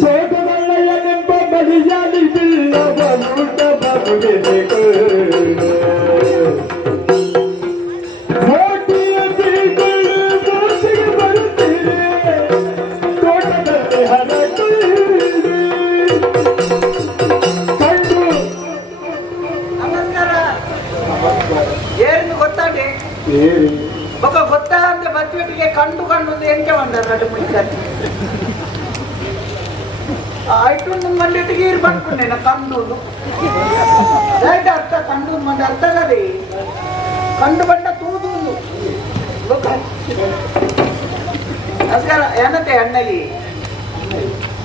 ಸೋಗಮಲ್ಲಯ್ಯನೆಂಬ ಬಲಿಯಾಲಿ ಬಿಲ್ಲವನೂಟ ಬರುವೆನೆಗಳು ಕೋಟಿಯ ಬೀಗಳು ಮೂರ್ತಿಗೆ ಬರುತ್ತೀರಿ ತೋಟದಲ್ಲಿ ಹರಕೊಳ್ಳಿ ಕಂಡು ನಮಸ್ಕಾರ. ಏನು ಗೊತ್ತಾಡಿ ఒక కొత్త అంటే బతిపెట్టిಗೆ కండు కండు ఎంకే వండారు అటు ముంచారు ఇటు మండిటికి ఇరు పట్టుకునే నా కండు రైట్ అర్థ కండు మండి అర్థ కది కండు పంట తూదు నమస్ಕಾರ ಏನಂತೆ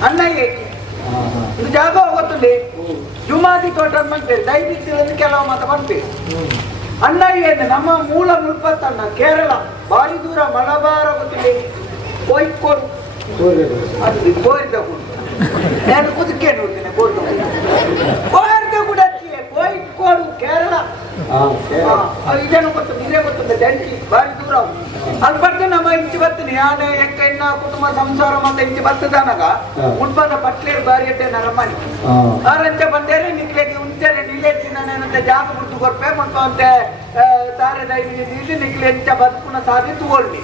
ಅಣ್ಣಗೆ ಇದು ಜಾಗ ಹೋಗುತ್ತದೆ ಜುಮಾದಿ ತೋಟ ಅಂತ ದೈವಿತ್ಯ ಕೆಲವು ಮಾತ ಬಂದ್ವಿ ಅಣ್ಣಯ್ಯ ನಮ್ಮ ಮೂಲ ಮುಲ್ಪತ್ತಣ್ಣ ಕೇರಳ ಭಾರಿ ದೂರ ಮಲಬಾರ ಗೊತ್ತಿಲ್ಲ ಕೋಯ್ಕೋಡು ಅದು ಕೋರಿದಗು ನಾನು ಕುದಕ್ಕೆ ನೋಡ್ತೇನೆ ಕೋರಿದಗುಡ ಕೋಯ್ಕೋಡು ಕೇರಳ ಇದೇನು ಗೊತ್ತುಂಟು ಇದೇ ಗೊತ್ತುಂಟು ದಂಡಿ ಭಾರಿ ದೂರ ಅಲ್ಲಿ ಬರ್ತೆ ನಮ್ಮ ಇಂಚಿ ಬರ್ತೀನಿ ಯಾನೆ ಎಕ್ಕ ಇನ್ನ ಕುಟುಂಬ ಸಂಸಾರ ಮತ್ತೆ ಇಂಚಿ ಬರ್ತದನಗ ಮುನ್ಪದ ಪಟ್ಲೇರು ಬಾರಿ ಅಟ್ಟೆ ನರಮ್ಮನಿ ಆರಂಚ ಬಂದೇನೆ ನಿಕ್ಲೆಗೆ ಉಂಚನೆ ನಿಲ್ಲೆಚ್ಚಿ ನಾನೇನಂತೆ ಜಾಗ ಬಿಡ್ತು ಕೊರ್ಪೆ ಮತ್ತು ಅಂತೆ ತಾರೆ ದೈವಿ ನಿಲ್ಲಿ ನಿಕ್ಲೆ ಎಂಚ ಬದುಕುನ ಸಾಧಿ ತಗೊಳ್ಳಿ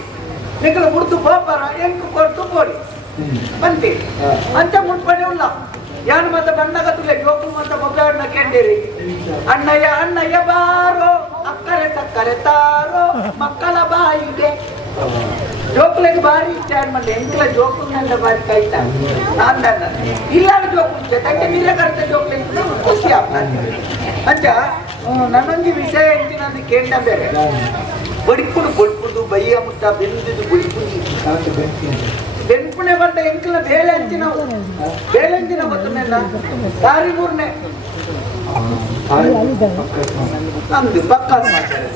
ನಿಕ್ಲೆ ಬಿಡ್ತು ಬೋಪರ ಎಂಕು ಕೊಡ್ತು ಬೋಡಿ ಬಂತಿ ಅಂಚ ಮುನ್ಪನೆ ಉಲ್ಲ ಯಾನು ಮತ್ತೆ ಬಣ್ಣಗ ತುಲೆ ಜೋಕು ಮತ್ತೆ ಮೊಬೈಲ್ನ ಕೆಂಡೇರಿ ಅಣ್ಣಯ್ಯ ಅಣ್ಣಯ್ಯ ಬಾರೋ ಅಕ್ಕರೆ ಸಕ್ಕರೆ ತಾರೋ ಮಕ್ಕಳ ಬಾಯಿಗೆ ಜೋಕುಲೆಗೆ ಭಾರಿ ಇಷ್ಟ ಅನ್ಮಂಡೆ ಎಂಕಲ ಜೋಕುನಂದ ಭಾರಿ ಕೈತ ನಾನು ಇಲ್ಲಾರ ಜೋಕು ತಂಟೆ ಮೀರೆ ಕರೆತ ಜೋಕುಲೆ ಖುಷಿ ಅಂಚ ನನ್ನೊಂದು ವಿಷಯ ಎಂಚಿನ ಅದು ಕೇಂಡ ಬೇರೆ ಬಡಿಪುಡು ಬಡ್ಪುದು ಬಯ್ಯ ಮುಟ್ಟ ಬೆಂದಿದ್ದು ಬಡಿಪುಡಿ ಬೆನ್ಪುಣೆ ಬಂದ ಎಂಕಲ ಬೇಳೆಂಚಿನ ಗೊತ್ತುಂಟೆಲ್ಲ ದಾರಿ ಮೂರನೇ ನಮ್ದು ಪಕ್ಕ ಮಾಡ್ತಾರೆ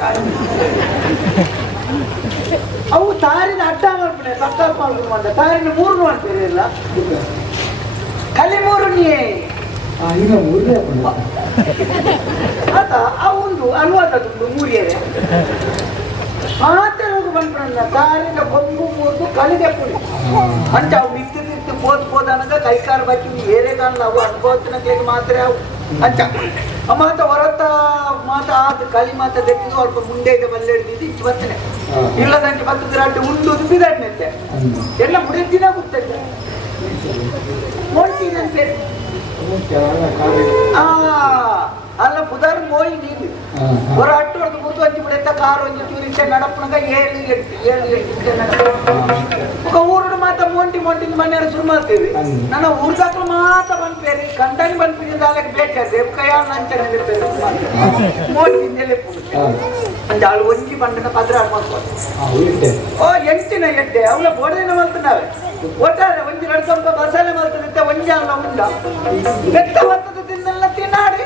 ಅವು ತಾರಿನ ಅಡ್ಡ ಮಾಡ್ಬಿಡೆ ಪಕ್ಕ ಮಾಡ್ಬಿಡು ತಾರಿನ ಮೂರು ಮಾಡ್ತೀರಿ ಇಲ್ಲ ಕಲಿ ಮೂರನೇ ಆತ ಅವಂದು ಅನ್ವಾದದ್ದು ಮೂರಿಯರೆ ಮಾತ್ರ ಹೋಗಿ ಬಂದ್ಬಿಡಲ್ಲ ತಾರಿನ ಕೊಂಬು ಮೂರ್ದು ಕಲಿದೆ ಪುಡಿ ಅಂಚ ಅವು ನಿಂತು పోదనగా కైకారు బట్టి ఏరే కానీ అవు అనుభవத்தினಕ್ಕೆ ಮಾತ್ರ ಅವು ಅಂಚ ಮಾತ ಹೊರತ ಮಾತ ಆದ ಕಲಿ ಮಾತ ದೆಕ್ಕಿದ್ದು ಸ್ವಲ್ಪ ಮುಂದೆ ಇದೆ ಬಲ್ಲೆಡ್ದಿದ್ದು ಇಚ್ಚು ಬರ್ತನೆ ಇಲ್ಲದಂತೆ ಬರ್ತದ್ರೆ ಅಡ್ಡು ಉಂಡು ಬಿದ್ದಾಡ್ನಂತೆ ಎಲ್ಲ ಮುಡಿದಿನ ಗೊತ್ತೈತೆ ಮೋಳ್ತೀನಂತೆ ಅಲ್ಲ ಬುಧಾರು ಮೋಯಿ ನೀನು ஒரு அட்டு ஒரு முத்து வச்சு பிடித்த கார் வந்து டூரிஸ்ட் நடப்புனாங்க 7 ఒక ఊరుడు మాత మోంటి మన్యాರ ಶುರು ಮಾಡ್ತೀವಿ ನನ್ನ ಊರ್ದಾಕಲು ಮಾತ ಬಂದ್ಪೇರಿ ಕಂಟನಿ ಬಂದ್ಪಿದ್ದಾಲಕ್ಕೆ ಬೇಕಾದ್ರೆ ದೇವಕಯ್ಯ ನಂಚನೆ ಇರ್ತಾರೆ ಮೋಂಟಿ ನೆಲೆ ಅಂಜ ಆಳು ಒಂಜಿ ಬಂಡನ ಪದ್ರ ಮಾಡ್ಕೊಂಡು ಓ ಎಂಟಿನ ಎಡ್ಡೆ ಅವಳ ಬೋರ್ಡಿನ ಮಾಡ್తున్నాವೆ ಒಟ್ಟಾರೆ ಒಂಜಿ ನಡ್ಕೊಂಡ ಬಸಳೆ ಮಾಡ್ತಾನೆ ಒಂಜಿ ಅಲ್ಲ ಉಂಡ ಬೆತ್ತ ಹೊತ್ತದ ತಿನ್ನೆಲ್ಲ ತಿನ್ನಾಡಿ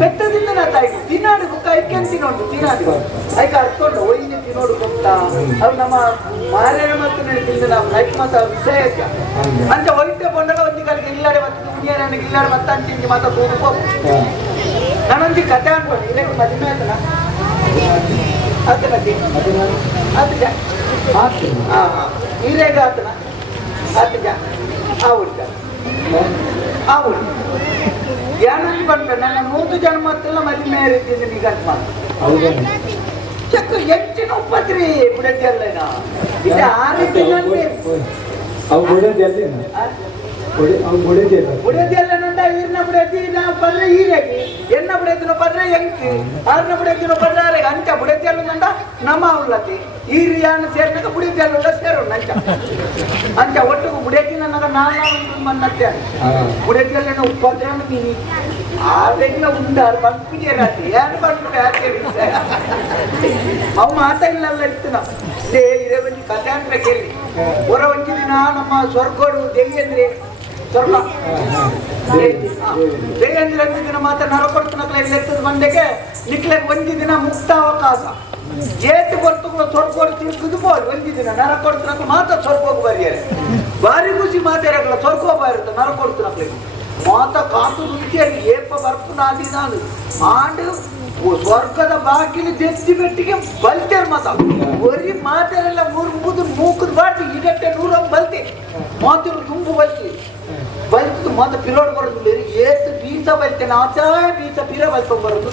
ಬೆತ್ತದಿಂದ ನಾ ತಾಯಿ ತಿನ್ನಾಡಿ ಬುಕ್ಕ ಐಕೆನ್ ತಿನ್ನೋಡು ತಿನ್ನಾಡಿ ಐಕ ಅರ್ಕೊಂಡು ಒಯ್ಯಿ ತಿನ್ನೋಡು ಕೊಟ್ಟ ಅವು ನಮ್ಮ ಮಾರೇನ ಮತ್ತು ತಿಂದು ನಾವು ಲೈಫ್ ಮಾತ ವಿಷಯಕ್ಕೆ ಅಂತ ಒಯ್ತೆ ಬಂದಾಗ ಒಂಜಿ ಕಾಲಿಗೆ ಇಲ್ಲಾಡೆ ಮತ್ತೆ ಉಣಿಯ ನನಗೆ ಇಲ್ಲಾಡೆ ಮತ್ತೆ ಅಂಚಿಂಜಿ ಮಾತ ತೋರಿಕೋ ನಾನೊಂದು ಕತೆ ಅನ್ಕೊಂಡು ಇದಕ್ಕೆ ಮದುವೆ ಆಯ್ತನ ಆತನಕ್ಕೆ ಆತಜ ಹಿರೇಗ ಆತನ ಆತಜ అవును జ్ఞానాన్ని పట్ల నన్ను 100 జన్మత్తుల మధ్య మేరేది నీకు అంటున్నా చక్కు ఎంచిన ఉపద్రి బుడెల్లైనా ఇది ఆరిదినంటే అవు బుడెల్లైనా ಬುಡದಿಯಲ್ಲನಂದ ಈರ್ನಪುಡ ಎತ್ತಿನ ಪದ್ರೆ ಈರೆಗಿ ಎನ್ನಪುಡ ಎತ್ತಿನ ಪದ್ರೆ ಎಂಕಿ ಆರ್ನಪುಡ ಎತ್ತಿನ ಪದ್ರೆ ಅಂಚ ಬುಡದಿಯಲ್ಲನಂದ ನಮ ಉಳ್ಳತಿ ಈರಿಯಾನ ಸೇರ್ನಕ ಬುಡದಿಯಲ್ಲ ಸೇರು ನಂಚ ಅಂಚ ಒಟ್ಟು ಬುಡದಿನ ನಗ ನಾನಾ ಮನ್ನತ್ತೆ ಬುಡದಿಯಲ್ಲನ ಉಪದ್ರಮ ನೀನಿ ಆವೆಲ್ಲ ಉಂಡಾರ್ ಬಂಪಿಗೆ ರಾತ್ರಿ ಯಾರು ಬಂದ್ಬಿಟ್ಟು ಯಾಕೆ ಅವು ಮಾತಾಡಲ್ಲ ಇರ್ತನ ಇದೇ ಬಂದು ಕಥೆ ಅಂತ ಕೇಳಿ ಹೊರ ಒಂಜಿ ದಿನ ನಮ್ಮ ಸ್ವರ್ಗೋಡು ದೇವಿ ಅಂದ್ರೆ ಸ್ವರ್ಗ ದೇವೇಂದ್ರ ದಿನ ಮಾತ್ರ ನರಕೊಡ್ತನಕ್ಲ ಎತ್ತದ ಮಂಡೆಗೆ ನಿಕ್ಲೆಗೆ ಒಂಜಿ ದಿನ ಮುಕ್ತ ಅವಕಾಶ ಏತು ಕೊಡ್ತು ಸ್ವರ್ಗೋಡು ತಿಳ್ಕಿದ್ಬೋದು ಒಂಜಿ ದಿನ ನರಕೊಡ್ತನಕ್ಲ ಮಾತ್ರ ಸ್ವರ್ಗೋಗಿ ಬರಿಯಾರೆ ಬಾರಿ ಖುಷಿ ಮಾತಾಡಕಲ್ಲ ಸ್ವರ್ಗ ಬಾರಿರುತ್ತೆ ನರಕೊಡ್ತನಕ್ಲಿಗೆ ಮಾತ ಕಾತು ರುಚಿಯಲ್ಲಿ ಏಪ ಬರ್ಪುನಾದಿ ನಾನು ಆಂಡು ಸ್ವರ್ಗದ ಬಾಗಿಲು ಜೆತ್ತಿ ಬೆಟ್ಟಿಗೆ ಬಲ್ತೇರು ಮಾತ ಒರಿ ಮಾತೆಲ್ಲ ಮೂರು ಮೂಕದ ಬಾಟಿ ಈಗಟ್ಟೆ 100 ಬಲ್ತಿ ಮಾತಿರು ತುಂಬು ಬಲ್ತಿ ಮತ್ತೆ ಪಿರೋಡ್ ಬರೋದು ಏತು ಬೀಸ ಬರ್ತೇನೆ ಆಚೆ ಬೀಸ ಪಿರ ಬಲ್ಕೊಂಡ್ ಬರೋದು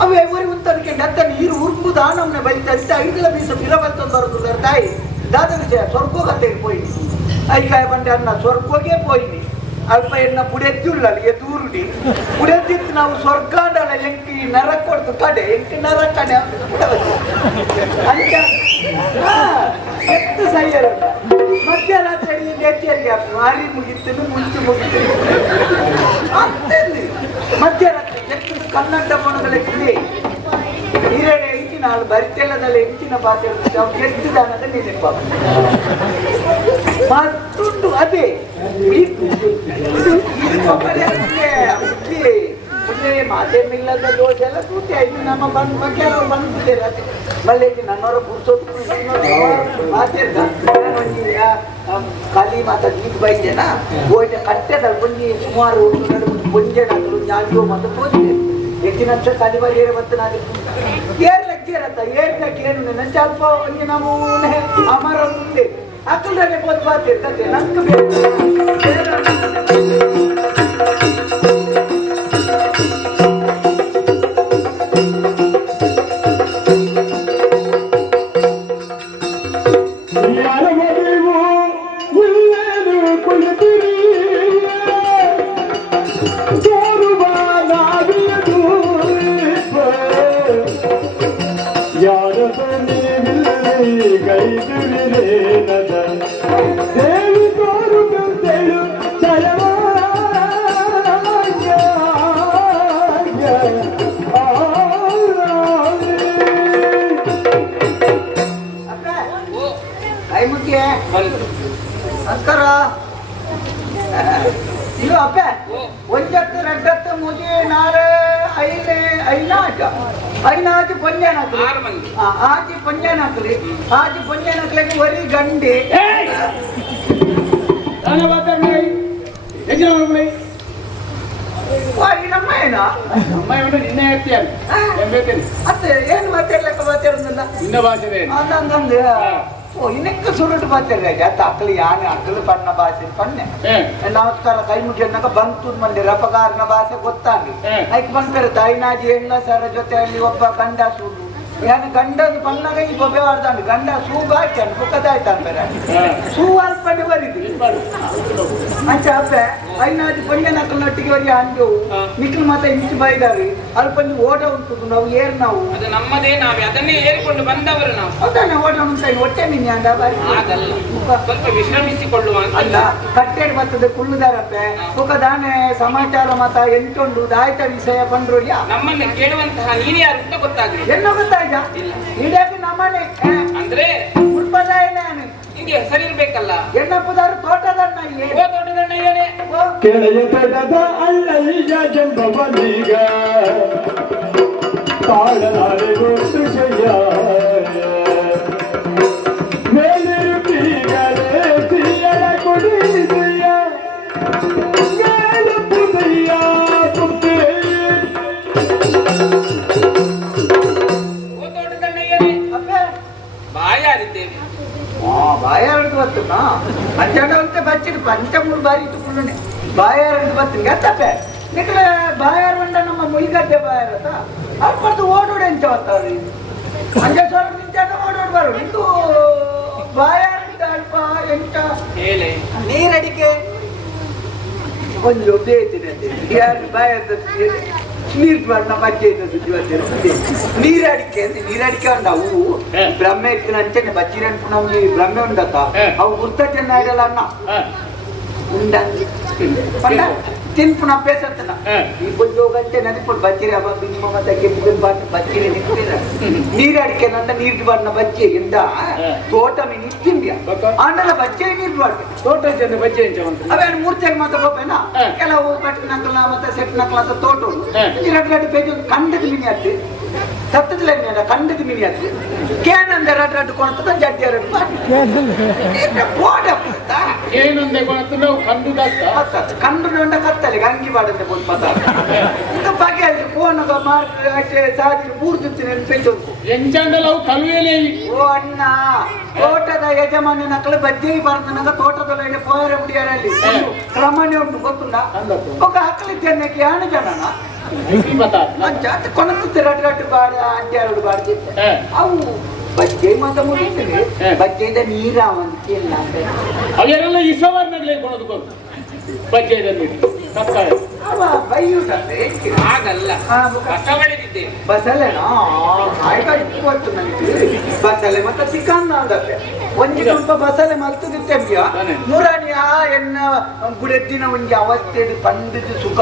ಅವು ఎవరి ಉಂಟದಕ್ಕೆ ನತ್ತ ನೀರು ಉರ್ಬುದ ನಮ್ಮನೆ ಬೈತಾ ಇಷ್ಟ ಐದಲ ಬೀಸ ಪಿರ ಬಲ್ಕೊಂಡ್ ಬರೋದು ತಾಯಿ ದಾದ ವಿಜಯ ಸ್ವರ್ಗೋಗತ್ತೆ పోయింది ಐಕಾಯ ಬಂಡೆ ಅನ್ನ ಸ್ವರ್ಗೋಗೆ పోయింది ಅಲ್ಪ ಎನ್ನ ಪುಡೆದ್ದುಲ್ಲ ಎದೂರುಡಿ ಪುಡೆದ್ದಿತ್ತು ನಾವು ಸ್ವರ್ಗಾಂಡಲ ಎಂಕಿ ನರ ಕೊಡ್ತು ಕಡೆ ಎಂಕಿ ನರ ಕಡೆ ಎಷ್ಟು ಸೈಯರ ಮಧ್ಯರಾತ್ರಿ ನೆಚ್ಚರಿಗೆ ಮಾರಿ ಮುಗಿತು ಮುಂಚೆ ಮುಗಿತು ಮಧ್ಯರಾತ್ರಿ ಎಷ್ಟು ಕನ್ನಡ ಮನಗಳಲ್ಲಿ ಹಿರೇಳೆ ಇಂಚಿನ ಹಾಳು ಬರಿತೆಲ್ಲದಲ್ಲಿ ಹೆಚ್ಚಿನ ಪಾತ್ರೆ ಎಷ್ಟು ದಾನದ ನೆನಪ ಮತ್ತೊಂದು ಅದೇ ಮಾತೆ ಮಿಲ್ಲದ ದೋಷ ಎಲ್ಲ ತೂತಿ ಆಯ್ತು ನಮ್ಮ ಬಂದು ಕೆಲವು ಬಂದ್ಬಿಟ್ಟಿರ ಮళ్ళీ ನನ್ನವರ ಪುರ್ಸೊತ್ತು ಖಾಲಿ ಮಾತ ಗೀತ್ ಬೈದೇನ ಗೋಯ್ತ ಕಟ್ಟೆದ ಬಂದು ಸುಮಾರು ಪುಂಜೆನಾಗಲು ಜ್ಞಾನಿಯೋ ಮತ್ತು ಪೋದಿದೆ ಹೆಚ್ಚಿನ ಅಂಶ ಖಾಲಿ ಬಾರಿ ಏರ ಮತ್ತೆ ನಾನು ಏರ್ಲಕ್ಕೇರತ್ತ ಏರ್ಲಕ್ಕೆ ಏನು ನನ್ನ ಸ್ವಲ್ಪ ಒಂದು ನಾವು ಅಮರ ಮುಂದೆ ಅಕ್ಕಲ್ರಲ್ಲೇ ಬೋದು ಬಾತಿರ್ತದೆ ನಂಗೆ ನಮಸ್ಕಾರ ಇದು ಅಪ್ಪ ಒಂಜತ್ತು ರಡ್ಡತ್ತು ಮುಜಿ ನಾರೆ ಐನಾಜು ಪಂಜಾನಕ್ಲಿ ಆಜಿ ಪಂಜಾನಕ್ಲಿ ಆಜಿ ಪಂಜಾನಕ್ಲಿಗೆ ವರಿ ಗಂಡಿ ನಿನ್ನೆ ಹೇಳ್ತೀಯಲ್ಲ ಅತ್ತೆ ಏನು ಮಾತಾಡ್ಲಕ್ಕ ಮಾತಾಡೋದಿಲ್ಲ ನಿನ್ನ ಭಾಷೆ ಅಂದಂದು ಓ ಇನ್ನಕ್ಕೆ ಸುರುಟು ಮಾತಾಡ ಅತ್ತ ಅಕ್ಕಲಿ ಯಾನೆ ಅಕ್ಕಲು ಪಣ್ಣ ಭಾಷೆ ಪಣ್ಣೆ ನಮಸ್ಕಾರ ಕೈ ಮುಗಿಯನ್ನಾಗ ಬಂತು ಮಂದಿ ರಪಗಾರನ ಭಾಷೆ ಗೊತ್ತಾಗಿ ಐಕ್ ಬಂದ್ಬೇರೆ ತಾಯಿನಾಜಿ ಹೆಣ್ಣ ಸರ ಜೊತೆಯಲ್ಲಿ ಒಬ್ಬ ಗಂಡ ಸೂಡು ಯಾನು ಗಂಡದು ಪಣ್ಣಗ ಈ ಬೊಬ್ಬೆ ವಾಡ್ದಾಂಡು ಗಂಡ ಸೂ ಬಾಕಿ ಅನ್ನು ಬುಕ್ಕದಾಯ್ತಾಂತಾರೆ ಸೂ ಅಲ್ಪಡಿ ಬರಿದಿ ಅಂಚ ಅಪ್ಪೆ ಐನಾಜಿ ಪಂಜನಕ್ಕನೊಟ್ಟಿಗೆ ವರಿ ಅಂಜವು ನಿಖಿಲ್ ಮತ್ತೆ ಇಂಚು ಬೈದಾರಿ ಅಲ್ಪಂಜಿ ಓಟ ಉಂಟು ನಾವು ಏರ್ ನಾವು ಅದು ನಮ್ಮದೇ ನಾವೇ ಅದನ್ನೇ ಏರಿಕೊಂಡು ಬಂದವರು ನಾವು ಅದಾನೆ ಓಟ ಉಂಟಾಯಿ ಹೊಟ್ಟೆ ನಿನ್ನೆ ಅಂದ ಬಾರಿ ಆಗಲ್ಲ ಸ್ವಲ್ಪ ವಿಶ್ರಮಿಸಿಕೊಳ್ಳುವ ಅಲ್ಲ ಕಟ್ಟೆಡ್ ಬರ್ತದೆ ಕುಳ್ಳುದಾರಪ್ಪೆ ಸುಖದಾನೆ ಸಮಾಚಾರ ಮತ ಎಂಟೊಂಡು ದಾಯ್ತ ವಿಷಯ ಬಂದ್ರು ನಮ್ಮನ್ನು ಕೇಳುವಂತಹ ನೀನು ಯಾರು ಅಂತ ಗೊತ್ತಾಗ್ಲಿ ಏನೋ ಗೊತ್ತಾಯ್ತಾ ಇಡಕ್ಕೆ ನಮ್ಮನೆ ಅಂದ್ರೆ ಉತ್ಪದಾಯನೆ ನಿಂಗೆ ಹೆಸರಿರ್ಬೇಕಲ್ಲ ಎಣ್ಣಪ್ಪದಾರು ತೋಟದಣ್ಣ ಓ ದೊಡ್ಡದಣ್ಣ ಏನೇ ಕೆಳೆಯ ತೋಟದ ಅಲ್ಲಯ್ಯ ಜಂಬವನೀಗ ತಾಳಲಾರೆ ಗೊತ್ತು ಶಯ್ಯ ಮೇಲಿರುತ್ತೀಗಲೇ ಸಿಯರ ಕೊಡಿದೆಯ ಮೇಲುಪುದಯ್ಯ ಪುತ್ತೆ ಓ ದೊಡ್ಡದಣ್ಣ ಏನೇ ಅಪ್ಪೆ ಬಾಯಾರಿದ್ದೇವೆ ಬಾಯಾರದು ಬರ್ತನ ಅಂಜಾಡ ಅಂತ ಬಚ್ಚಿಡು ಪಂಚಮೂರು ಬಾರಿ ಇಟ್ಟುಕೊಳ್ಳೆ ಬಾಯಾರದು ಬರ್ತೀನಿ ಗತ್ತಪ್ಪೆ ನಿಖಲೆ ಬಾಯಾರ ಬಂಡ ನಮ್ಮ ಮುಳಿಗದ್ದೆ ಬಾಯಾರತ ಅಪ್ಪದ್ದು ಓಡೋಡೆ ಎಂಚ ಬರ್ತಾವ್ರಿ ಅಂಜ ಸಾವಿರ ನಿಂಚಾಟ ಓಡೋಡ್ ಬರು ನಿಂದು ಬಾಯಾರ ಅಲ್ಪ ಎಂಚ ಹೇಳಿ ನೀರಡಿಕೆ ಒಂದು ಬೇತಿದೆ ಯಾರು ಬಾಯಾರ ನೀರು ಬಣ್ಣ ಬಚ್ಚೆ ನೀರಡಿಕೆ ಅಂತ ನೀರಡಿಕೆ ಉಂಟ ಅವು ಬ್ರಹ್ಮೆ ಇತ್ತಿನ ಅಂಚನೆ ಬಚ್ಚಿರನ್ ನಮ್ಗೆ ಬ್ರಹ್ಮೆ ಉಂಡತ್ತ ಅವು ಗುರ್ತಜನ ಇರಲ್ಲ ಅನ್ನ ಉಂಡ ತಿನ್ಪುನ ಅಭ್ಯಾಸತ್ತನ ಈ ಬಂದು ಹೋಗಂತೆ ನದಿಪುಡು ಬಚ್ಚಿರಿ ಅವ ಬಿಂಬ ಮತ್ತೆ ಕೆಂಪು ಬಚ್ಚಿರಿ ನಿಂತಿರ ನೀರಡಿಕೆ ನಂದ ನೀರು ಬಣ್ಣ ಬಚ್ಚೆ ಇಂದ ತೋಟ ನಿಂತಿಂದ್ಯ ಆಂಡಲ ಬಚ್ಚೆ ನೀರು ಬಾಡ್ಗೆ ತೋಟ ಜನ ಬಜ್ಜೆ ಇಂಚ ಅವೇ ಮೂರ್ತಿಯಾಗಿ ಮಾತ್ರ ಹೋಗ್ಬೇನ ಕೆಲವು ಕಟ್ಟು ನಕಲ ಮತ್ತೆ ಸೆಟ್ ನಕಲ ಅಂತ ತೋಟ ಎರಡು ಪೇಜ್ ಕಂಡದ ಮಿನಿ ಅತ್ತೆ ಸತ್ತದ ಕಂಡದ ಮಿನಿ ಅತ್ತೆ ಕೇನಂದ ಎರಡು ಕೊಡ್ತದ ಜಡ್ಡಿ ಎರಡು ಏನಂದೆ ಗೊತ್ತು ನಾವು ಕಂಡು ಕಂಡು ಕತ್ತಲೆ ಅಂಗಿ ಬಾಡಂತೆ ಬಂದು ಪದ ಇದು ಬಗೆ ಫೋನ್ ಮಾರ್ಕ್ ಸಾಧಿ ಮೂರ್ತಿರ್ತೀನಿ ನೆನ್ಪಿಟ್ಟು ಎಂಚಂಡಲ ಅವು ಕಲ್ವೇಲೆ ಓ ಅಣ್ಣ ತೋಟದ ಯಜಮಾನ ನಕಲು ಬಜ್ಜಿ ಬರ್ತನಕ ತೋಟದಲ್ಲಿ ಪೋಯರ ಮುಡಿಯಾರಲ್ಲಿ ಕ್ರಮಣೆ ಉಂಟು ಗೊತ್ತುಂಟಾ ఒక ಆಕಲಿದ್ದೇನೆ ಯಾಣ ಜನನ ಜಾತ ಕೊನತ್ತು ರಟ್ಟು ಬಾಡ ಅಡ್ಡಾರು ಬಾಡ್ತಿದ್ದೆ ಅವು ಬಜ್ಜೆ ಮಾತ ಮುಗಿಸ್ತೀನಿ ಬಜ್ಜೆಯಿಂದ ನೀರಾವಂತಿಲ್ಲ ಅವೆಲ್ಲ ಇಸವರ್ಣಗಳೇ ಕೊಡೋದು ಗೊತ್ತು ಬಜ್ಜೆದಲ್ಲಿ ಸತ್ತಾಯ ಹಾಗಲ್ಲ ಕಸ ಹೊಡೆದಿದ್ದೇನೆ ಬಸಲೆನಾ ಗೊತ್ತು ನನಗೆ ಬಸಲೆ ಮತ್ತೆ ಚಿಕನ್ ಅದಕ್ಕೆ ಒಂಜಿ ಸ್ವಲ್ಪ ಬಸಲೆ ಮಲ್ತದಿತ್ತೇವ್ಯ ನೂರಾನಿ ಆ ಎನ್ನ ಗುಡೆದ್ದಿನ ಒಂಜಿ ಅವಸ್ಥೆ ಪಂಡಿತ ಸುಖ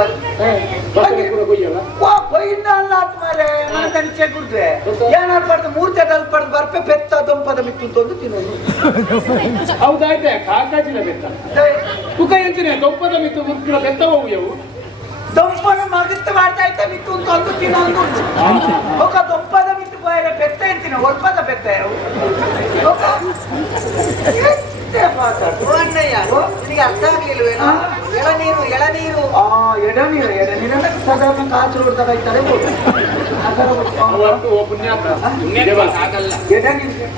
ಕೊಯ್ಯಿಂದ ಅಲ್ಲ ಆತ್ಮಾರೆ ಮನೆ ತನಿಚೆ ಕುಡ್ದೆ ಏನಾದ್ರು ಪಡ್ದು ಮೂರ್ತಿ ಅದಲ್ಲಿ ಪಡ್ದು ಬರ್ಪೆ ಪೆತ್ತ ದೊಂಪದ ಮಿತ್ತು ಅಂತ ತಿನ್ನೋದು ಹೌದಾಯ್ತೆ ಕಾಕಾಜಿನ ಬೆತ್ತ ತುಕ ಎಂತಿನ ದೊಂಪದ ಮಿತ್ತು ಮುರ್ತಿನ ಬೆತ್ತ ಹೋಗ್ಯವು ದೊಂಪನ ಮಗತ್ತು ಮಾಡ್ತಾ ಇದ್ದ ಮಿತ್ತು ಅಂತ ಒಂದು ತಿನ್ನೋದು ఒక ದೊಂಪದ ಮಿತ್ತು ಪೋಯರ ಬೆತ್ತ ಎಂತಿನ ಒಲ್ಪದ ಬೆತ್ತ ನಿನಗೆ ಅರ್ಥ ಆಗ್ಲಿಲ್ವೇನೋ ಎಳನೀರು ಎಳನೀರು ಎಡನೀರು ಸಾಧಾರಣ ಕಾಸು ಹೊಡ್ದಾಗ ಇದ್ದಾರೆ ಹಾಗಲ್ಲ ಎಡನೀರು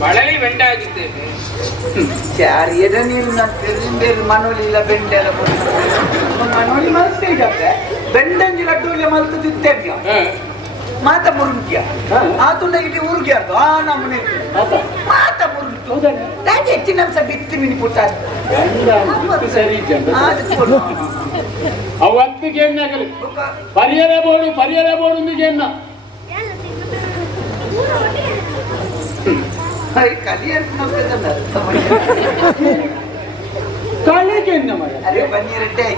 ಬಳಲಿ ಬೆಂಡಾಗಿದ್ದೇನೆ ಯಾರು ಎಡನೀರು ಬೇರೆ ಮನೋಲಿ ಇಲ್ಲ ಬೆಂಡೆಲ್ಲ ಮನೋಲಿ ಮಲ್ತೇ ಇದ್ದಾವೆ ಬೆಂಡಂಜಿ ಲಡ್ಡು ಇಲ್ಲ ಮಲ್ತದಿತ್ತೇವ್ಯ ಮಾತ ಮುರುಗ್ಯ ಆತುಂಡ ಇಡೀ ಉರುಗಿ ಅದು ಆ ನಮ್ಮನೆ ಮಾತ ಮುರುಗಿತು ನಾಗೆ ಹೆಚ್ಚಿನ ಅಂಶ ಬಿತ್ತಿ ಮಿನಿ ಪುಟ್ಟ ಸರಿ ಅವತ್ತಿಗೆ ಏನಾಗಲಿ ಪರಿಯರ ಬೋರ್ಡು ಏನ ಕಳೆಗೆ ಮರ ಅರೆ ಬನ್ನಿರಟ್ಟೆ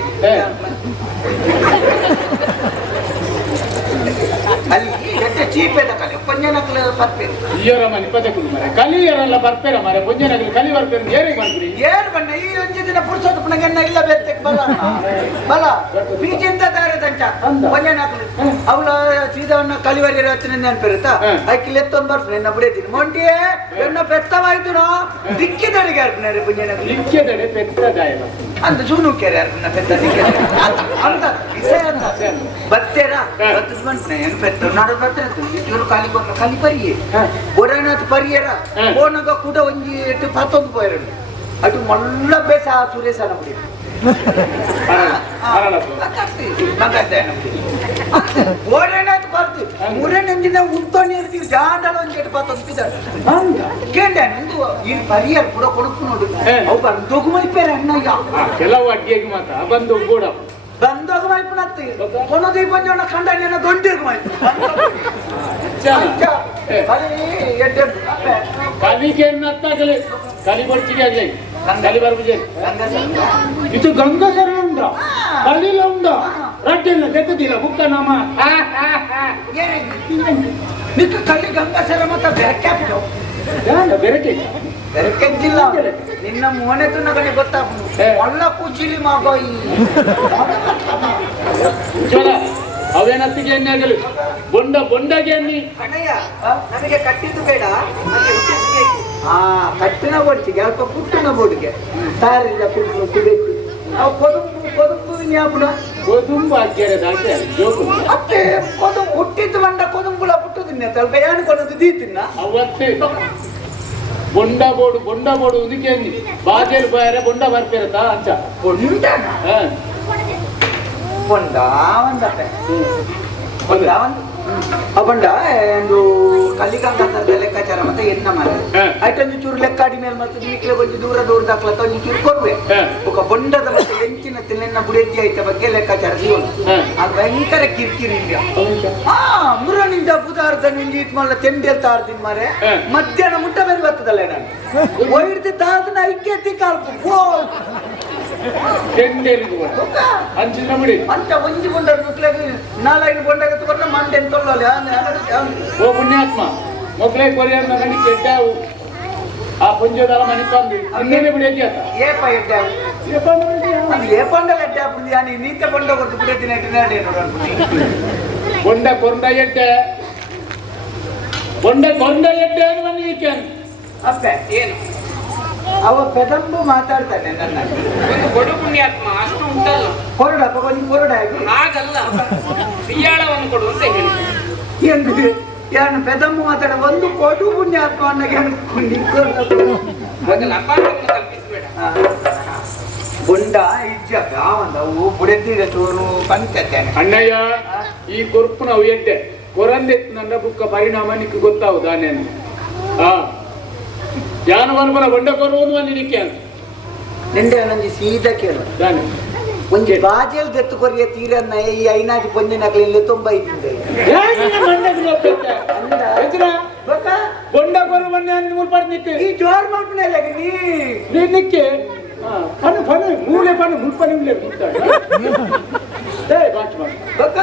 ಅಲ್ಲಿ ಎಷ್ಟೇ ಚೀಪ್ ಇದೆ ಕಲೆ ಪಂಜನಕಲ ಬರ್ಪೇರು ಇಯರ ಮನೆ ಪದಕುಲು ಮರ ಕಲಿಯರಲ್ಲ ಬರ್ಪೇರ ಮರ ಪಂಜನಕಲು ಕಲಿ ಬರ್ಪೇರು ಏರಿಗೆ ಮಾಡ್ತೀರಿ ಏರ್ ಬಣ್ಣ ಈ ಒಂಜಿ ದಿನ ಪುರುಷೋತ್ತು ಪುಣಗೆನ್ನ ಇಲ್ಲ ಬೆತ್ತಕ್ಕೆ ಬಲ ಬೀಜಿಂದ ದಾರದಂಟ ಪಂಜನಕಲು ಅವಳ ಸೀದವನ್ನ ಕಲಿವರಿ ರಚನೆ ನೆನಪಿರುತ್ತಾ ಅಕ್ಕಿಲ್ ಎತ್ತೊಂದು ಬರ್ತೀನಿ ಎನ್ನ ಬಿಡೇತೀನಿ ಮೊಂಟಿಯೇ ಎನ್ನ ಪೆತ್ತವಾಯ್ತು ದಿಕ್ಕಿದಡಿಗೆ ಅರ್ಪಣೆ ಪಂಜನಕಲು ದಿಕ್ಕಿದಡೆ ಪೆತ್ತದಾಯ ಅಂತ ಜೂನು ಕೆರೆ ಅರ್ಪಣ ಪೆತ್ತ ದಿಕ್ಕೆ ಅಂತ ವಿಷಯ ಅಂತ ಬತ್ತೇರ ಬತ್ತ ಬಂಟ್ನೆ ಏನು ಪೆತ್ತ ನಾಡು ಬರ್ತಾರೆ ಇವರು ಕಾಲಿ ಬರ್ತಾರೆ ಕಾಲಿ ಪರಿಯೇ ಒಡನಾಥ ಪರಿಯರ ಓನಗ ಕೂಡ ಒಂಜಿ ಎಟ್ಟು ಪತ್ತೊಂದು ಪೋಯರಂಡು ಅటు ಮಲ್ಲ ಬೇಸ ಸುರೇಶನ ಬಿಡಿ ಓಡನಾಥ ಬರ್ತು ಮೂರನೇಂದಿನ ಉಂಟೋಣಿ ಇರ್ತೀವಿ ಜಾಂಡಲ ಒಂಜಿ ಎಟ್ಟು ಪತ್ತೊಂದು ಪಿದಾರೆ ಕೇಂದ್ರ ನಿಂದು ಈ ಪರಿಯರ್ ಕೂಡ ಕೊಡುಕು ನೋಡು ಅವು ಬಂದೋಗು ಮೈಪೇರೆ ಅಣ್ಣಯ್ಯ ಕೆಲವು ಅಡ್ಡಿಯಾಗಿ ಮಾತ್ರ ಬಂದು ಕೂಡ ಬಂದೋಗ ಮೈಪುನತ್ತಿ ಕೊನದಿ ಬಂಜೋಣ ಕಂಡಣ್ಣ ದೊಡ್ಡಿರ್ಗ ಮೈಪು ಕಲಿಗೆ ಎನ್ನತ್ತಾಗಲಿ ಕಲಿ ಬರ್ಚಿಗೆ ಆಗಲಿ ಕಲಿ ಬರ್ಬುಜೆ ಇದು ಗಂಗಾಸರ ಉಂಡ ಕಲಿಲ ಉಂಡ ರಡ್ಡಿಲ್ಲ ತೆತ್ತದಿಲ್ಲ ಬುಕ್ಕ ನಮ್ಮ ನಿಕ್ಕ ಕಲಿ ಗಂಗಾಸರ ಮತ್ತ ಬೆರಕ್ಯಾಪಿಡು ಬೆರಕೆ ಬೆರಕೆಂಜಿಲ್ಲ ನಿನ್ನ ಮೋನೆ ತುನ್ನಗನೆ ಗೊತ್ತಾಗ್ತು ಒಳ್ಳ ಕೂಚಿಲಿ ಮಾಗೋಯಿ ಅವೇನತ್ತಿಗೆ ಎಣ್ಣೆ ಆಗಲಿ ಬೊಂಡಗೆ ಎಣ್ಣಿ ಕಣಯ್ಯ ನನಗೆ ಕಟ್ಟಿದ್ದು ಬೇಡ ನನಗೆ ಹುಟ್ಟಿದ್ದು ಬೇಕು ಕಟ್ಟಿನ ಬೋಡಿಗೆ ಅಲ್ಪ ಪುಟ್ಟಿನ ಬೋಡಿಗೆ ತಾರಿದ ಪುಟ್ಟು ಬೇಕು ನಾವು ಕೊದುಂಬು ಜ್ಞಾಪನ ಗೋಧುಂಬು ಹಾಕ್ಯಾರ ದಾಟೆ ಜೋಕು ಮತ್ತೆ ಕೊದುಂಬು ಹುಟ್ಟಿದ್ದು ಬಂಡ ಕೊದುಂಬುಳ ಪುಟ್ಟುದಿನ್ನ ತಲ್ಪ ಏನು ಕೊಡೋದು ದೀತಿನ್ನ ಅವತ್ತೇ ಬೊಂಡ ಬೋಡು ಉದಿಕೆ ಬಾಜೇಲು ಬಾಯರೆ ಬೊಂಡ ಬರ್ತಿರತ್ತಾ ಅಂಚ ಬೊಂಡನ ಬೊಂಡ ಒಂದತ್ತೆ ಬೊಂಡ ಬೊಂಡ ಒಂದು ಕಲ್ಲಿಗಂಗಾಸರದ ಲೆಕ್ಕಾಚಾರ ಮತ್ತೆ ಎನ್ನ ಮನೆ ಆಯ್ತೊಂದು ಚೂರು ಲೆಕ್ಕಾಡಿ ಮೇಲೆ ಮತ್ತೆ ಈಗಲೇ ಬಂದು ದೂರ ದಾಖಲತ್ತ ಒಂದು ಚೂರು ಕೊಡುವೆ ఒక ಬೊಂಡದ ಮತ್ತೆ ಎಂಚಿನ ತಿನ್ನ ಬುಡೆದ್ದಿ ಆಯ್ತ ಬಗ್ಗೆ ಲೆಕ್ಕಾಚಾರ ಜೀವನ ಅದು ಭಯಂಕರ ಕಿರಿಕಿರಿ ಇಲ್ಲ ಮುರನಿಂದ ಬುಧಾರ್ಧ ನಿಂಜಿ ಮಲ್ಲ ತೆಂಡೆಲ್ ತಾರ್ದಿನ್ ಮಾರೆ ಮಧ್ಯಾಹ್ನ ಮುಟ್ಟ ಬೇರೆ ಬರ್ತದಲ್ಲ ನಾನು ಒಯ್ದು ತಾರ್ದಿನ ಐಕ್ಯತಿ ಕಾಲ್ಪು ಅಂಚಿನ ಬಿಡಿ ಅಂತ ಒಂಜಿ ಬೊಂಡ ಮುಟ್ಲಾಗಿ ನಾಲ್ಕು ಬೊಂಡಾಗ ತಗೊಂಡ್ರೆ ಮಂಡೆ ತೊಳ್ಳಲ್ಲ ಓ ಪುಣ್ಯಾತ್ಮ ಮೊಕ್ಲೇ ಕೊರಿಯರ್ ನಗಡಿ ಕೆಟ್ಟಾವು ಆ ಪುಂಜೋದಲ್ಲ ಮನಿ ಬಂದು ಅನ್ನೇನೆ ಬಿಡೇದಿ ಆತ ಏಪ ಎಡ್ಡ ಏ ಪಂಡಲ ಎಡ್ಡ ಪುಂಜಿ ani ನೀತ ಬೊಂಡ ಕೊಟ್ಟು ಬಿಡೇದಿನ ಎಡ್ಡ ನೋಡು ಬೊಂಡ ಕೊಂಡ ಎಡ್ಡೆ ಮನಿ ವೀಕೆಂಡ್ ಅಪ್ಪೆ ಏನು ಅವ ಪೆದಂಬು ಮಾತಾಡ್ತಾನೆ ನನ್ನ ಒಂದು ಕೊಡು ಪುಣ್ಯಾತ್ಮ ಅಷ್ಟು ಉಂಟಲ್ಲ ಕೊರಡ ತಗೊಂಡು ಕೊರಡ ಆಗಿ ಹಾಗಲ್ಲ ಸಿಯಾಳವನ್ನು ಕೊಡು ಅಂತ ಹೇಳಿ ಎಂದು ಯಾನು ಪೆದಮ್ಮ ಮಾತಾಡ ಒಂದು ಕೋಟು ಪುಣ್ಯಾತ್ಮ ಅನ್ನಗೆ ಹಾಗಲ್ಲ ಅಪಾರ್ಥವನ್ನು ಕಲ್ಪಿಸಬೇಡ. ಬೊಂಡ ಇಜ್ಜ ಯಾವಂದವು ಬುಡೆದಿರ ಚೋರು ಪಂಚತ್ತೇನೆ ಅಣ್ಣಯ್ಯ ಈ ಕೊರ್ಪುನ ಎಡ್ಡೆ ಕೊರಂದೆತ್ ನನ್ನ ಬುಕ್ಕ ಪರಿಣಾಮ ನಿಕ್ಕೆ ಗೊತ್ತಾವುದಾ ನೇನು ಹಾ ಜಾನವನ್ಪನ ಬಂಡ ಕೊರುವುದು ನಿನಕ್ಕೆ ನಿಂಡೆ ನಂಜಿ ಸೀದಾ ಕೇಳು ದಾನೆ ಒಂಜಿ ಬಾಜೆಲ್ ದೆತ್ತು ಕೊರಿಯ ತೀರನ್ನ ಈ ಐನಾಜಿ ಪೊಂಜಿನಗಲಿಲ್ಲ ತುಂಬ ಇದ್ದಿದೆ ಬೊಂಡ ಕೊರು ಬನ್ನಿ ಅಂತ ಮುಲ್ಪಾಡ್ ನಿಕ್ಕೆ ಈ ಜೋರ್ ಮಾಡ್ಬಿಡಲ್ಲ ನೀ ನಿಕ್ಕೆ ಪನು ಪನು ಮೂಲೆ ಪನು ಮುಲ್ಪನಿ ಮೂಲೆ ಮುಲ್ತಾಡ ಬಕ್ಕ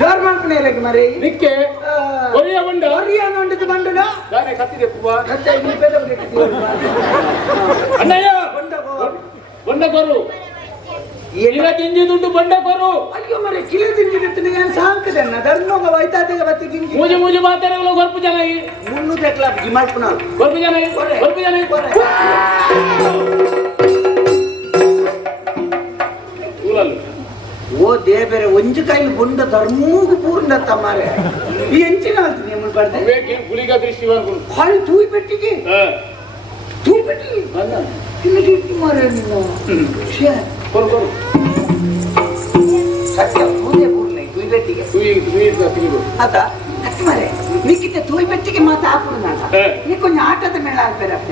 ಜೋರ್ ಮಾಡ್ಬಿಡಲ್ಲ ಮರೆ ನಿಕ್ಕೆ ಕೊರಿಯ ಬಂಡ ಕೊರಿಯ ನೋಡಿದ್ದು ಬಂಡದ ದಾನೆ ಕತ್ತಿದೆ ಕುವ ಮತ್ತೆ ಈ ಪೆದವ್ರಿಗೆ ಅಣ್ಣಯ್ಯ ಬಂಡ ಬಂಡ ಕೊರು ಈಗ ತಿಂಜಿ ದುಡ್ಡು ಬಂಡ ಕೊರು ಅಯ್ಯೋ ಮರೆ ಕಿಲೆ ತಿಂದಿರುತ್ತೆ ನಾನು ಸಾಂಕದನ್ನ ಧರ್ಮಂಗ ವೈತಾತೆಗೆ ಬತ್ತಿ ತಿಂಜಿ ಮೂಜಿ ಮೂಜಿ ಮಾತಾಡಲು ಗೊರ್ಪು ಜನ ಮುನ್ನೂರು ಎಕ್ಲ ಜಿಮಾಡ್ಪುನ ಗೊರ್ಪು ಜನ ಗೊರ್ಪು ಜನ ಊರಲ್ಲ ಓ ದೇಬೇರೆ ಒಂಜು ಕೈಲಿ ಬೊಂಡ ಧರ್ಮೂಗು ಪೂರ್ಣ ತಮ್ಮಾರೆ ಈ ಎಂಚಿನ ಆಗ್ತೀನಿ ನಮ್ಮ ಬರ್ದೆ ಅವೇಕೆ ಗುಳಿಗ ದೃಷ್ಟಿ ಬರ್ಕೊಂಡು ಹಾಳು ತೂಯಿ ಪೆಟ್ಟಿಗೆ ತೂಯಿ ಪೆಟ್ಟಿಗೆ ಅಲ್ಲ ಇಲ್ಲಿ ಇಟ್ಟು ಮಾರೆ ನೀನು ಛೇ ಕೊರು ಕೊರು ಸತ್ಯ ತೂಯೆ ಪೂರ್ಣ ತೂಯಿ ಪೆಟ್ಟಿಗೆ ತುಯಿ ತಿರುಗು ಅದ ಅಕ್ಕ ಮಾರೆ ನಿಕ್ಕಿತೆ ತೂಯಿ ಪೆಟ್ಟಿಗೆ ಮಾತಾ ಹಾಕುದು ನಾನು ನೀ ಕೊಂಚ ಆಟದ ಮೇಳ ಆಗ್ಬೇರೆ ಅಪ್ಪ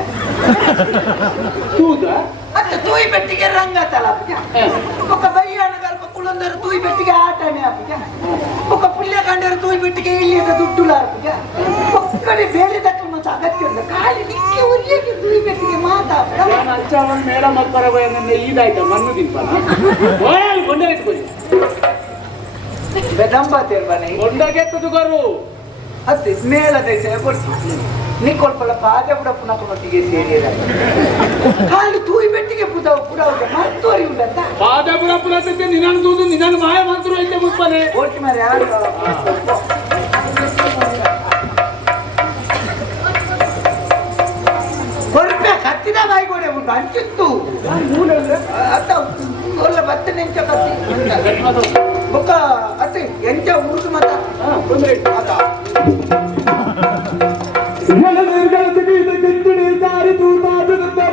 ತೂದಾ ಅತ್ತ ತೂಯಿ ಪೆಟ್ಟಿಗೆ ರಂಗತ್ತಲ್ಲ ಅಪ್ಪ ఒక బయ్యాన గల్ప కులందరు తూయి పెట్టిగా ఆటనే అప్పజ ఒక పుల్య కండరు తూయి పెట్టిగా ఇల్లేద దుట్టులా అప్పజ ఒక్కడి ಬೇರೆ ದಕ್ಕ ಮತ ಅಗತ್ಯ ಇಲ್ಲ ಕಾಲಿ ನಿಕ್ಕೆ ಉರಿಯಕ್ಕೆ ತೂಯಿ పెట్టిಗೆ ಮಾತಾ ನಾನು ಅಂಚಾವನ್ ಮೇಳ ಮಕ್ಕರ ನನ್ನ ಈದಾಯ್ತ ಮಣ್ಣು ದಿನ್ಪನ ಓಯ್ ಬಂಡ ಇಟ್ಕೊಳ್ಳಿ ಬೆದಂಬ ತೇರ್ಬನೆ ಬಂಡಗೆ ತುದುಗರು ಅತ್ತೆ ಮೇಳ ದೇಶ ಕೊಡ್ತಿ ನಿಕ್ಕೊಳ್ಪಲ್ಲ ಪಾದ ಕೂಡ ಪುನಃ ಮಟ್ಟಿಗೆ ಸೇರಿರ ಕಾಲಿ ತೂಯಿ పెట్టిಗೆ ಪುದವ ಪುಡವ ಮತ್ತೋರಿ ಉಂಟಂತ ಪಾದಪುರ ಪುರತಕ್ಕೆ ನಿನನ್ನು ತೂದು ನಿನನ್ನು ಮಾಯ ಮಂತ್ರ ಐತೆ ಮುಪ್ಪನೆ ಓಟಿ ಮಾರೆ ಯಾರು ಕೊರ್ಪೆ ಕತ್ತಿದ ಬಾಯಿಗೋಡೆ ಉಂಟು ಅಂಚಿತ್ತು ಅತ್ತ ಒಳ್ಳೆ ಬತ್ತೆ ನೆಂಚ ಕತ್ತಿ ಬೊಕ್ಕ ಅತ್ತೆ ಎಂಚ ಉರುಸು ಮತ ಅದ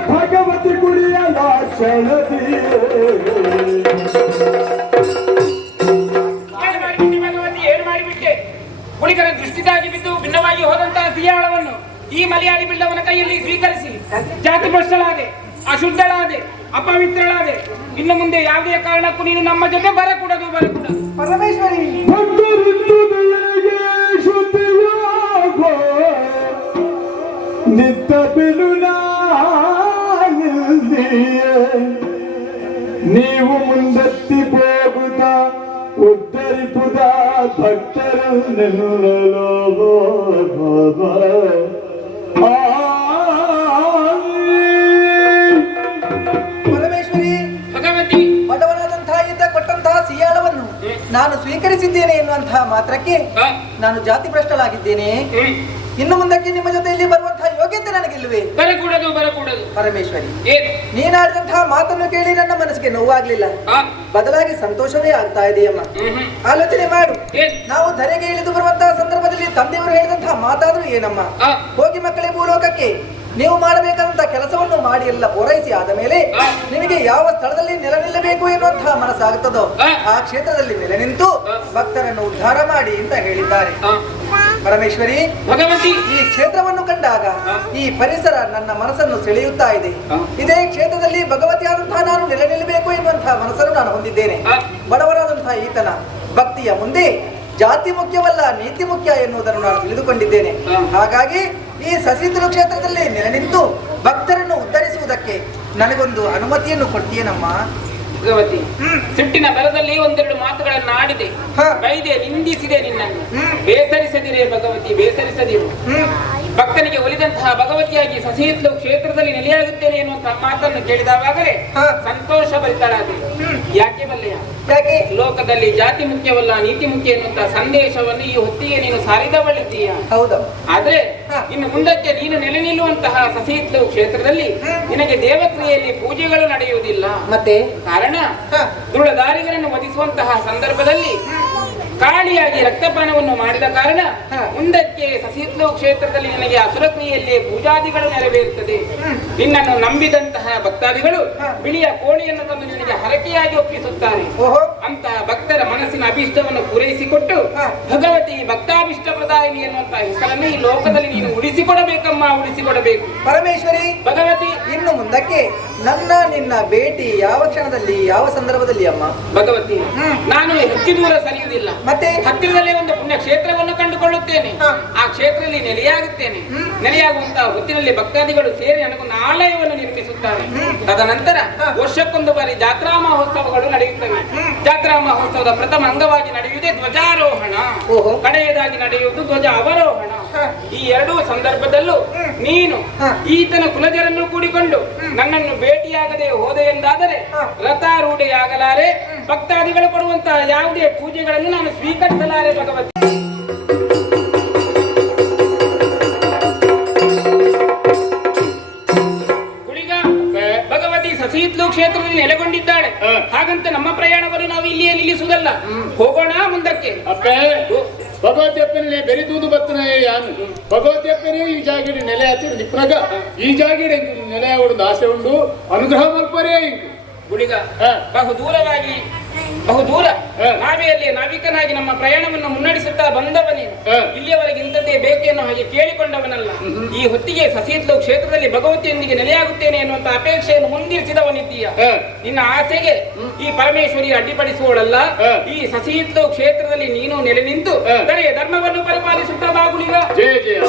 ಭಗವತಿ ಗುಡಿಯ ಲಾಕ್ಷಣದಿ ಏನು ಮಾಡಿಬಿಟ್ಟೆ ಹುಡುಗರ ದೃಷ್ಟಿಗಾಗಿ ಬಿದ್ದು ಭಿನ್ನವಾಗಿ ಹೋದಂತಹ ಸಿಯಾಳವನ್ನು ಈ ಮಲಯಾಳಿ ಬಿಳ್ಳವನ ಕೈಯಲ್ಲಿ ಸ್ವೀಕರಿಸಿ ಜಾತಿ ಭ್ರಷ್ಟಳಾದೆ ಅಶುದ್ಧಳಾದೆ ಅಪವಿತ್ರಳಾದೆ ಇನ್ನು ಮುಂದೆ ಯಾವುದೇ ಕಾರಣಕ್ಕೂ ನೀನು ನಮ್ಮ ಜೊತೆ ಬರಕೂಡದು ಪರಮೇಶ್ವರಿ ನಿತ್ತ ಬಿಲುನಾ ನೀವು ಮುಂದೆತ್ತಿ ಹೋಗುತ್ತ ಉದ್ಧರಿಪುದ ಭಕ್ತರನ್ನೆಲ್ಲೋ ಪರಮೇಶ್ವರಿ ಭಗವತಿ ಬಡವನಾದಂತಹ ಈತ ಕೊಟ್ಟಂತಹ ಸಿಯಾಳವನ್ನು ನಾನು ಸ್ವೀಕರಿಸಿದ್ದೇನೆ ಎನ್ನುವಂತಹ ಮಾತ್ರಕ್ಕೆ ನಾನು ಜಾತಿ ಭ್ರಷ್ಟಳಾಗಿದ್ದೇನೆ. ಇನ್ನು ಮುಂದಕ್ಕೆ ನಿಮ್ಮ ಜೊತೆಯಲ್ಲಿ ಬರುವಂತಹ ಯೋಗ್ಯತೆ ನನಗಿಲ್ವೇ? ಬರಕೂಡದು ಪರಮೇಶ್ವರಿ, ನೀನಾಡಿದಂತಹ ಮಾತನ್ನು ಕೇಳಿ ನನ್ನ ಮನಸ್ಸಿಗೆ ನೋವಾಗ್ಲಿಲ್ಲ, ಬದಲಾಗಿ ಸಂತೋಷವೇ ಆಗ್ತಾ ಇದೆಯಮ್ಮ. ಆಲೋಚನೆ ಮಾಡು, ನಾವು ಧರೆಗೆ ಇಳಿದು ಬರುವಂತಹ ಸಂದರ್ಭದಲ್ಲಿ ತಂದೆಯವರು ಹೇಳಿದಂತಹ ಮಾತಾದ್ರೂ ಏನಮ್ಮ, ಹೋಗಿ ಮಕ್ಕಳೇ ಭೂಲೋಕಕ್ಕೆ ನೀವು ಮಾಡಬೇಕಾದಂತಹ ಕೆಲಸವನ್ನು ಮಾಡಿ ಎಲ್ಲ ಪೂರೈಸಿ ಆದ ಮೇಲೆ ನಿಮಗೆ ಯಾವ ಸ್ಥಳದಲ್ಲಿ ನೆಲೆ ನಿಲ್ಲಬೇಕು ಎನ್ನುವಂತಹ ಮನಸ್ಸಾಗುತ್ತದೋ ಆ ಕ್ಷೇತ್ರದಲ್ಲಿ ನೆಲೆ ನಿಂತು ಭಕ್ತರನ್ನು ಉದ್ಧಾರ ಮಾಡಿ ಅಂತ ಹೇಳಿದ್ದಾರೆ. ಪರಮೇಶ್ವರಿ, ಭಗವತಿ, ಈ ಕ್ಷೇತ್ರವನ್ನು ಕಂಡಾಗ ಈ ಪರಿಸರ ನನ್ನ ಮನಸ್ಸನ್ನು ಸೆಳೆಯುತ್ತಾ ಇದೆ. ಇದೇ ಕ್ಷೇತ್ರದಲ್ಲಿ ಭಗವತಿಯಾದಂತಹ ನಾನು ನೆಲೆ ನಿಲ್ಲಬೇಕು ಎನ್ನುವಂತಹ ಮನಸ್ಸನ್ನು ನಾನು ಹೊಂದಿದ್ದೇನೆ. ಬಡವರಾದಂತಹ ಈತನ ಭಕ್ತಿಯ ಮುಂದೆ ಜಾತಿ ಮುಖ್ಯವಲ್ಲ, ನೀತಿ ಮುಖ್ಯ ಎನ್ನುವುದನ್ನು ನಾನು ತಿಳಿದುಕೊಂಡಿದ್ದೇನೆ. ಹಾಗಾಗಿ ಈ ಸಸಿತುಲು ಕ್ಷೇತ್ರದಲ್ಲಿ ನೆಲೆ ನಿಂತು ಭಕ್ತರನ್ನು ಉದ್ಧರಿಸುವುದಕ್ಕೆ ನನಗೊಂದು ಅನುಮತಿಯನ್ನು ಕೊಡ್ತೀಯೇನಮ್ಮ? ಭಗವತಿ, ಸಿಟ್ಟಿನ ಬಲದಲ್ಲಿ ಒಂದೆರಡು ಮಾತುಗಳನ್ನು ಆಡಿದೆ, ಬೈದೆ, ನಿಂದಿಸಿದೆ, ನಿನ್ನನ್ನು ಬೇಸರಿಸದಿರೇ ಭಗವತಿ, ಬೇಸರಿಸದಿರು. ಭಕ್ತನಿಗೆ ಒಲಿದಂತಹ ಭಗವತಿಯಾಗಿ ಸಸಿಹಿತ್ಲು ಕ್ಷೇತ್ರದಲ್ಲಿ ನೆಲೆಯಾಗುತ್ತೇನೆ ಎನ್ನುವಂತಹ ಮಾತನ್ನು ಕೇಳಿದವಾಗಲೇ ಸಂತೋಷ ಭರಿತಳಾದೆ. ಯಾಕೆ ಬಲ್ಲೆಯ? ಯಾಕೆ? ಲೋಕದಲ್ಲಿ ಜಾತಿ ಮುಖ್ಯವಲ್ಲ ನೀತಿ ಮುಖ್ಯ ಎನ್ನುವಂತಹ ಸಂದೇಶವನ್ನು ಈ ಹೊತ್ತಿಗೆ ನೀನು ಸಾರಿದವಳಿದ್ದೀಯ. ಹೌದು. ಆದ್ರೆ ಇನ್ನು ಮುಂದಕ್ಕೆ ನೀನು ನೆಲೆ ನಿಲ್ಲುವಂತಹ ಸಸಿಹಿತ್ಲು ಕ್ಷೇತ್ರದಲ್ಲಿ ನಿನಗೆ ದೇವಕ್ರಿಯೆಯಲ್ಲಿ ಪೂಜೆಗಳು ನಡೆಯುವುದಿಲ್ಲ. ಮತ್ತೆ ಕಾರಣ ದುರುಳದಾರಿಗಳನ್ನು ವಧಿಸುವಂತಹ ಸಂದರ್ಭದಲ್ಲಿ ಕಾಳಿಯಾಗಿ ರಕ್ತಪಾನವನ್ನು ಮಾಡಿದ ಕಾರಣ ಮುಂದಕ್ಕೆ ಸಸಿಹಿತ್ಲು ಕ್ಷೇತ್ರದಲ್ಲಿ ನಿನಗೆ ಅಸುರಕ್ರಿಯೆಯಲ್ಲಿ ಪೂಜಾದಿಗಳು ನೆರವೇರುತ್ತದೆ. ನಿನ್ನನ್ನು ನಂಬಿದಂತಹ ಭಕ್ತಾದಿಗಳು ಬಿಳಿಯ ಕೋಳಿಯನ್ನು ತಂದು ನಿನಗೆ ಹರಕೆಯಾಗಿ ಒಪ್ಪಿಸುತ್ತಾರೆ. ಅಂತಹ ಭಕ್ತರ ಮನಸ್ಸಿನ ಅಭಿಷ್ಟವನ್ನು ಪೂರೈಸಿಕೊಟ್ಟು ಭಗವತಿ ಭಕ್ತಾಭಿಷ್ಟ ಪ್ರದಾಯಿನಿ ಎನ್ನುವಂತಹ ಹೆಸರನ್ನು ಈ ಲೋಕದಲ್ಲಿ ನೀನು ಉಳಿಸಿಕೊಡಬೇಕಮ್ಮ, ಉಳಿಸಿಕೊಡಬೇಕು. ಪರಮೇಶ್ವರಿ, ಭಗವತಿ, ಇನ್ನು ಮುಂದಕ್ಕೆ ನನ್ನ ನಿನ್ನ ಭೇಟಿ ಯಾವ ಕ್ಷಣದಲ್ಲಿ ಯಾವ ಸಂದರ್ಭದಲ್ಲಿ ಅಮ್ಮ? ಭಗವತಿ, ನಾನು ಹೆಚ್ಚು ದೂರ ಸರಿಯುವುದಿಲ್ಲ. ಮತ್ತೆ ಹತ್ತಿರದಲ್ಲೇ ಒಂದು ಪುಣ್ಯ ಕ್ಷೇತ್ರವನ್ನು ಕಂಡುಕೊಳ್ಳುತ್ತೇನೆ. ಆ ಕ್ಷೇತ್ರದಲ್ಲಿ ನೆಲೆಯಾಗುತ್ತೇನೆ. ನೆಲೆಯಾಗುವಂತಹ ಹೊತ್ತಿನಲ್ಲಿ ಭಕ್ತಾದಿಗಳು ಸೇರಿ ನನಗೊಂದು ಆಲಯವನ್ನು ನಿರ್ಮಿಸುತ್ತಾರೆ. ತದನಂತರ ವರ್ಷಕ್ಕೊಂದು ಬಾರಿ ಜಾತ್ರಾ ಮಹೋತ್ಸವಗಳು ನಡೆಯುತ್ತವೆ. ಜಾತ್ರಾ ಮಹೋತ್ಸವದ ಪ್ರಥಮ ಅಂಗವಾಗಿ ನಡೆಯುವುದೇ ಧ್ವಜಾರೋಹಣ, ಕಡೆಯದಾಗಿ ನಡೆಯುವುದು ಧ್ವಜ ಅವರೋಹಣ. ಈ ಎರಡೂ ಸಂದರ್ಭದಲ್ಲೂ ನೀನು ಈತನ ಕುಲಜರನ್ನು ಕೂಡಿಕೊಂಡು ನನ್ನನ್ನು ಭೇಟಿಯಾಗದೆ ಹೋದೆ ಎಂದಾದರೆ ರಥಾರೂಢೆಯಾಗಲಾರೆ. ಭಕ್ತಾದಿಗಳು ಕೊಡುವಂತಹ ಯಾವುದೇ ಪೂಜೆಗಳನ್ನು ನಾನು ಸ್ವೀಕರಿಸಲಾರೆ. ಭಗವತಿ, ಭಗವತಿ ಸಸಿಹಿತ್ಲು ಕ್ಷೇತ್ರದಲ್ಲಿ ನೆಲೆಗೊಂಡಿದ್ದಾಳೆ. ಹಾಗಂತ ನಮ್ಮ ಪ್ರಯಾಣವನ್ನು ನಾವು ಇಲ್ಲಿಯೇ ನಿಲ್ಲಿಸುವುದಲ್ಲ. ಹೋಗೋಣ ಮುಂದಕ್ಕೆ. ಭಗವತಿ ಅಪ್ಪನೇ ಬೆರಿತೂದು ಬತ್ತನ ಯಾನು ಭಗವತಿ ಅಪ್ಪನೇ ಈ ಜಾಗಿಡಿ ನೆಲೆ ಹತ್ತಿರ ನಿಪ್ರಗ ಈ ಜಾಗಿಡಿ ನೆಲೆ ಆಗೋದು ಆಸೆ ಉಂಡು ಅನುಗ್ರಹ ಮಲ್ಪರೇ ಇಂಕು ಗುಳಿಗ ಬಹು ದೂರ ನಾವಿಯಲ್ಲಿ ನಾವಿಕನಾಗಿ ನಮ್ಮ ಪ್ರಯಾಣವನ್ನು ಮುನ್ನಡೆಸುತ್ತಾ ಬಂದವನೇನು. ಇಲ್ಲಿಯವರೆಗೆ ಇಂಥದ್ದೇ ಬೇಕೇನೋ ಹಾಗೆ ಕೇಳಿಕೊಂಡವನಲ್ಲ. ಈ ಹೊತ್ತಿಗೆ ಸಸಿಹಿತ್ಲು ಕ್ಷೇತ್ರದಲ್ಲಿ ಭಗವತಿಯೊಂದಿಗೆ ನೆಲೆಯಾಗುತ್ತೇನೆ ಎನ್ನುವಂತ ಅಪೇಕ್ಷೆಯನ್ನು ಮುಂದಿರಿಸಿದವನಿದ್ದೀಯ. ನಿನ್ನ ಆಸೆಗೆ ಈ ಪರಮೇಶ್ವರಿ ಅಡ್ಡಿಪಡಿಸುವಳಲ್ಲ. ಈ ಸಸಿಹಿತ್ಲು ಕ್ಷೇತ್ರದಲ್ಲಿ ನೀನು ನೆಲೆ ನಿಂತು ಧರ್ಮವನ್ನು ಪರಿಪಾಲಿಸುತ್ತಾ ಬಾ ಗುಳಿಗ. ಜಯ ಜಯ.